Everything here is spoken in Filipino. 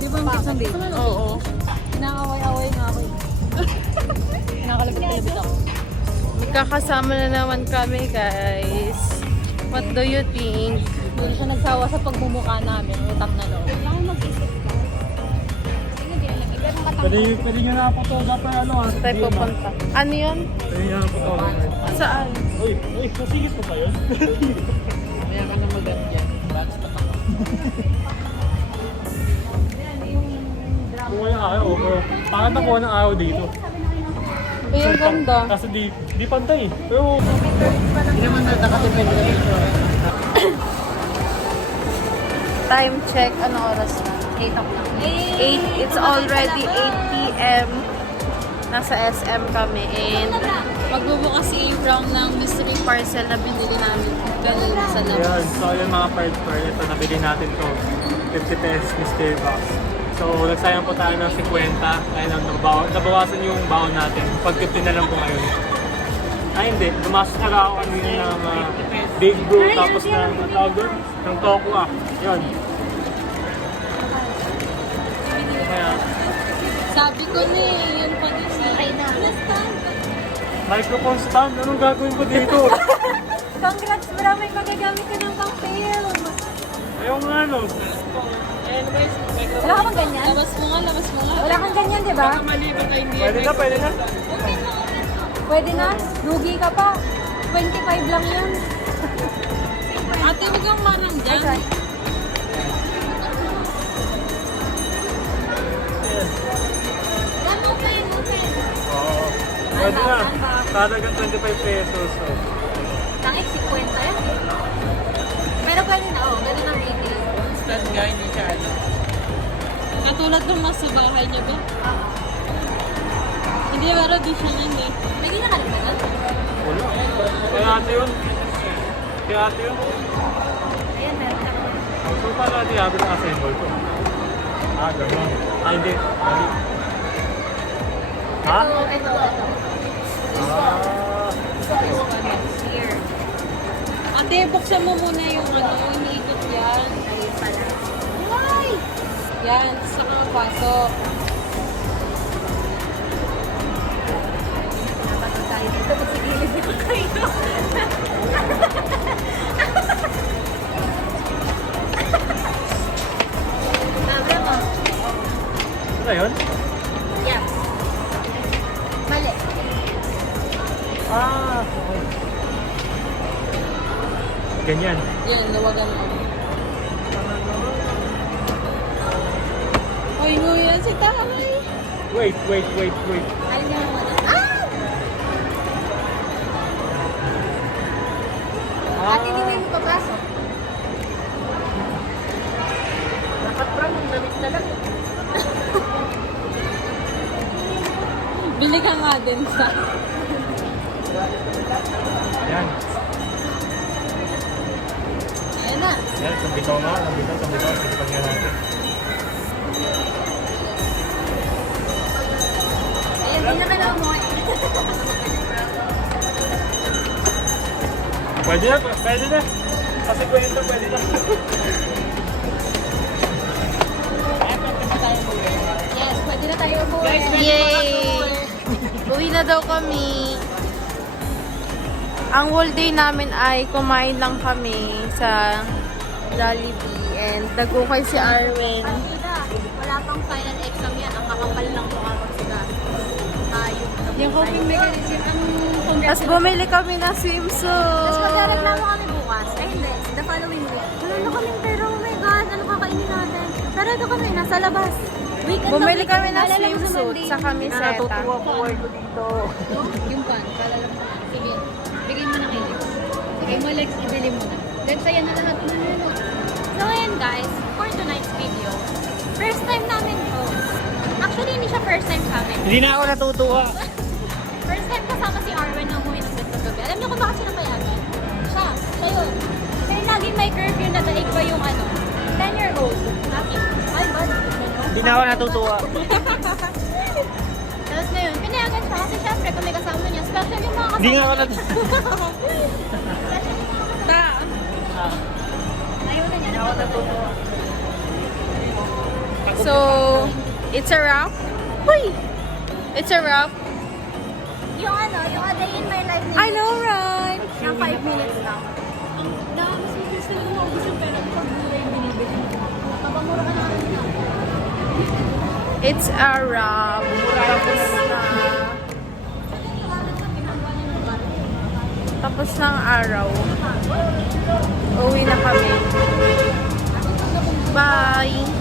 Di ba yung kids ng date? Oo. Nakaway-away nga ako eh. Nakalabit-kalabit ako. Magkakasama na naman kami, guys. What do you think? Doon siya nagsawa sa pagmumukha namin. Utang na loob. Pwede nyo na po to dapat ano ha? Tayo pupunta. Ano yun? Pwede nyo na po to. Saan? Uy, masigit mo pa yun? Kaya ka na mag-at yan. Kung wala ayaw, bakit nakuha ng ayaw dito? Uy, ang ganda. Kasi di pantay. Pero... Hindi naman nakatipid na dito. Time check. Ano oras na? 8 o'clock. 8. It's already 8 p.m. Nasa SM kami and magbubukas si Abraham ng mystery parcel na binili namin kanina sa Yan, labas. so yung mga part ito, nabili natin to. 50 pesos mystery box. So, nagsayang po tayo ng 50. Ayun, nabawasan yung baon natin. Pag 50 na lang po ngayon. Ay, hindi. Dumastos na ako kanina ng Big Brew tapos ng tawag doon, ng Tokwa. Yun. Kaya, Sabi ko na eh, yun pa din siya. Ay na. microphone stand, anong gagawin ko dito? Congrats, bro. May magagamit ka ng pang-film. Ayaw nga ano. Wala ka bang ganyan? Labas mo nga. Wala kang ganyan, di ba? Pwede na, pwede na. Pwede na. Lugi ka pa. 25 lang yun. Ate, huwag kang marang Ay, dyan. sorry. Oo. Pwede na. Talagang 25 pesos. So. Tangik, 50 yan. Pero pwede na, oh. Ganun ang 80. Stand guy, hindi siya ano. Katulad ng mas sa bahay niya ba? Hindi, pero di siya yun eh. Lagi na ka rin ba nun? Wala. Kaya ate yun. Kaya ate yun. Ayan, meron ka. So, paano natin habi ng assemble ko? Ah, gano'n. Ah, hindi. Mali. Ha? Ito. Ah. Here. Ate, buksan mo muna yung ano, iniikot yan. Ayun pala. Why? Yan, saka pasok. Napatag tayo dito. Magsigilid na kayo. Bravo. Ano yun? Yeah. Mali. Ah. Okay. Ganyan. Yan, lawagan mo. Ay, nguya si Tatay. Wait. Alin niya mo muna. Ah! Ate, hindi mo yung papasok. Dapat bro, yung damit na lang. Bili ka nga din sa... Yan. Ayan na. Yan, sambitaw nga. Sambitaw. Sambitaw nga natin. Ayan, hindi na ka na umuwi. Pwede na. Kasi kwento, pwede na. Yes, pwede na tayo umuwi. Yay! Uwi na daw kami. Ang whole day namin ay kumain lang kami sa Jollibee and nag-ukay si Arwen. Partida, wala pang final exam yan. Ang kakapal lang po ako sila. Yung coping mechanism, ang Tapos bumili kami ng swimsuit. Tapos magreklamo kami bukas. Ay hindi, the following week. Wala na kaming pera, oh my God, ano kakainin natin? Pero ito kami, nasa labas. Weekend Bumili na kami ng naalala mo sa swimsuit Monday. sa kamiseta. ko dito. Yung pan, kalala mo. Sige, bigay mo na kay Lex. Bigay mo Lex, ibili mo na. Then sa'yo na lahat ng ano. So ayan guys, for tonight's video, first time namin to. Actually, hindi siya first time sa amin. Hindi na ako natutuwa. First time kasama si Arwen na umuwi ng Best Gabi. Alam niyo kung bakit sila payagan? Siya yun. Pero laging may curfew na daig pa yung 10-year-old. Lagi. Ay, ba? Hindi na ako natutuwa. Tapos ngayon, pinayagan siya kasi syempre kung may kasama niya, special yung mga kasama Hindi nga ako niya. natutuwa. Ayaw na niya. Kasi So, it's a wrap. Uy! It's a wrap. Yung ano, yung a day in my life I know, right? ng 5 minutes lang. Ang dami sa gusto nyo maubos yung pera ko pag mura yung binibili. Kapamura ka namin na. It's a wrap. Tapos ng araw. Uwi na kami. Bye!